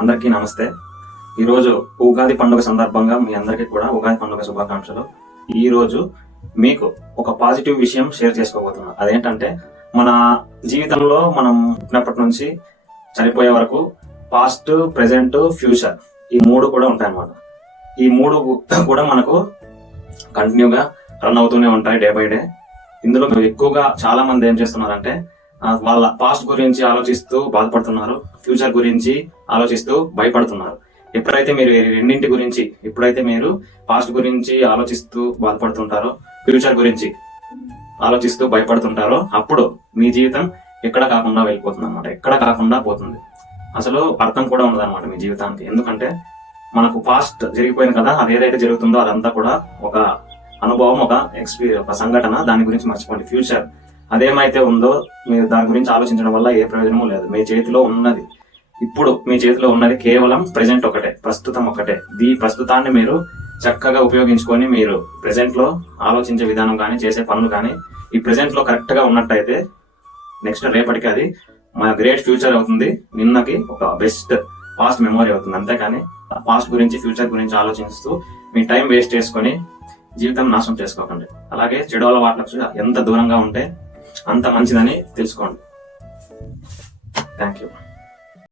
అందరికీ నమస్తే. ఈరోజు ఉగాది పండుగ సందర్భంగా మీ అందరికీ కూడా ఉగాది పండుగ శుభాకాంక్షలు. ఈరోజు మీకు ఒక పాజిటివ్ విషయం షేర్ చేసుకోబోతున్నా. అదేంటంటే, మన జీవితంలో మనం పుట్టినప్పటి నుంచి చనిపోయే వరకు పాస్ట్, ప్రెజెంట్, ఫ్యూచర్ ఈ మూడు కూడా ఉంటాయన్నమాట. ఈ మూడు కూడా మనకు కంటిన్యూగా రన్ అవుతూనే ఉంటాయి డే బై డే. ఇందులో ఎక్కువగా చాలా మంది ఏం చేస్తున్నారంటే, వాళ్ళ పాస్ట్ గురించి ఆలోచిస్తూ బాధపడుతున్నారు, ఫ్యూచర్ గురించి ఆలోచిస్తూ భయపడుతున్నారు. ఎప్పుడైతే మీరు పాస్ట్ గురించి ఆలోచిస్తూ బాధపడుతుంటారో, ఫ్యూచర్ గురించి ఆలోచిస్తూ భయపడుతుంటారో, అప్పుడు మీ జీవితం ఎక్కడ కాకుండా వెళ్ళిపోతుంది అనమాట. ఎక్కడ కాకుండా పోతుంది. అసలు అర్థం కూడా ఉండదు అనమాట మీ జీవితానికి. ఎందుకంటే మనకు పాస్ట్ జరిగిపోయింది కదా, అది ఏదైతే జరుగుతుందో అదంతా కూడా ఒక అనుభవం, ఒక సంఘటన. దాని గురించి మర్చిపోండి. ఫ్యూచర్ అదేమైతే ఉందో మీరు దాని గురించి ఆలోచించడం వల్ల ఏ ప్రయోజనమూ లేదు. మీ చేతిలో ఉన్నది కేవలం ప్రెజెంట్ ఒకటే, ప్రస్తుతం ఒకటే. ఈ ప్రస్తుతాన్ని మీరు చక్కగా ఉపయోగించుకొని మీరు ప్రెజెంట్ లో ఆలోచించే విధానం కానీ, చేసే పనులు కానీ ఈ ప్రెజెంట్ లో కరెక్ట్ గా ఉన్నట్టయితే నెక్స్ట్ రేపటికి అది మన గ్రేట్ ఫ్యూచర్ అవుతుంది. నిన్నకి ఒక బెస్ట్ పాస్ట్ మెమొరీ అవుతుంది. అంతేకాని పాస్ట్ గురించి, ఫ్యూచర్ గురించి ఆలోచిస్తూ మీ టైం వేస్ట్ చేసుకొని జీవితం నాశనం చేసుకోకండి. అలాగే చెడు అలవాట్లకు ఎంత దూరంగా ఉంటే అంత మంచిదని తెలుసుకోండి. Thank you.